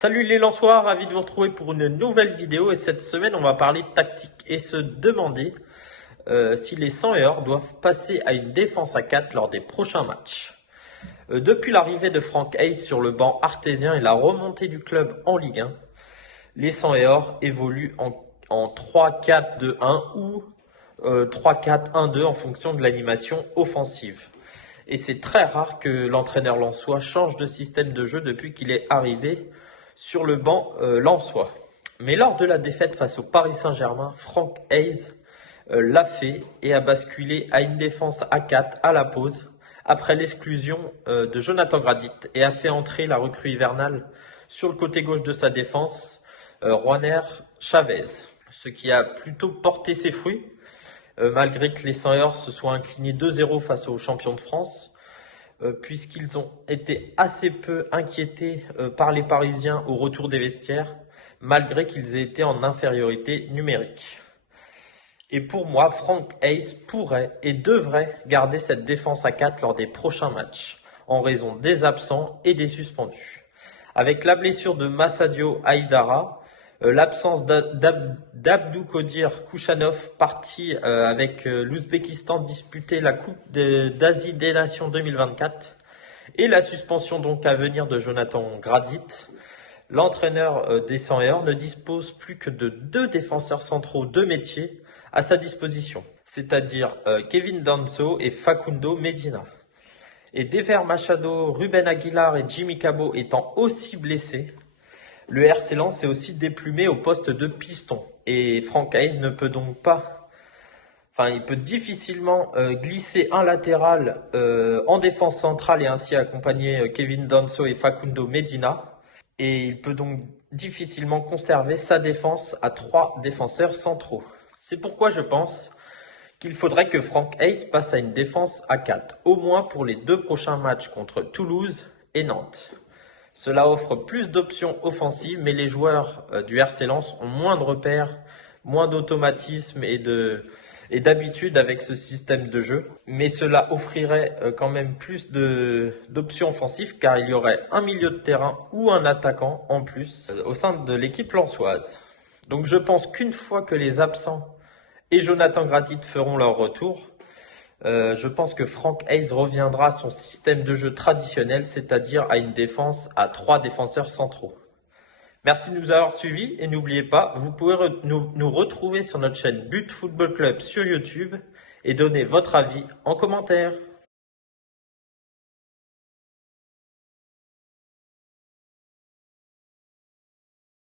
Salut les Lensois, ravi de vous retrouver pour une nouvelle vidéo et cette semaine on va parler de tactique et se demander si les 100 heures doivent passer à une défense à 4 lors des prochains matchs. Depuis l'arrivée de Franck Hayes sur le banc artésien et la remontée du club en Ligue 1, les 100 heures évoluent en 3-4-2-1 ou 3-4-1-2 en fonction de l'animation offensive. Et c'est très rare que l'entraîneur lensois change de système de jeu depuis qu'il est arrivé sur le banc lensois. Mais lors de la défaite face au Paris Saint-Germain, Franck Hayes l'a fait et a basculé à une défense à 4 à la pause après l'exclusion de Jonathan Gradit et a fait entrer la recrue hivernale sur le côté gauche de sa défense, Juaner Chavez, ce qui a plutôt porté ses fruits malgré que les 100 heures se soient inclinés 2-0 face aux champions de France. Puisqu'ils ont été assez peu inquiétés par les Parisiens au retour des vestiaires, malgré qu'ils aient été en infériorité numérique. Et pour moi, Franck Hayes pourrait et devrait garder cette défense à 4 lors des prochains matchs, en raison des absents et des suspendus. Avec la blessure de Massadio Haïdara, l'absence d'Abdoukodir Kouchanov parti avec l'Ouzbékistan disputer la Coupe d'Asie des Nations 2024 et la suspension donc à venir de Jonathan Gradit, l'entraîneur des 100 heures ne dispose plus que de 2 défenseurs centraux de métier à sa disposition, c'est-à-dire Kevin Danso et Facundo Medina. Et Dever Machado, Ruben Aguilar et Jimmy Cabot étant aussi blessés, le RC Lens est aussi déplumé au poste de piston et Franck Hayes ne peut donc pas, il peut difficilement glisser un latéral en défense centrale et ainsi accompagner Kevin Danso et Facundo Medina, et il peut donc difficilement conserver sa défense à 3 défenseurs centraux. C'est pourquoi je pense qu'il faudrait que Franck Hayes passe à une défense à 4, au moins pour les 2 prochains matchs contre Toulouse et Nantes. Cela offre plus d'options offensives, mais les joueurs du RC Lens ont moins de repères, moins d'automatisme et d'habitude avec ce système de jeu. Mais cela offrirait quand même plus d'options offensives car il y aurait un milieu de terrain ou un attaquant en plus au sein de l'équipe lensoise. Donc je pense qu'une fois que les absents et Jonathan Gradit feront leur retour, je pense que Franck Hayes reviendra à son système de jeu traditionnel, c'est-à-dire à une défense à 3 défenseurs centraux. Merci de nous avoir suivis et n'oubliez pas, vous pouvez nous retrouver sur notre chaîne But Football Club sur YouTube et donner votre avis en commentaire.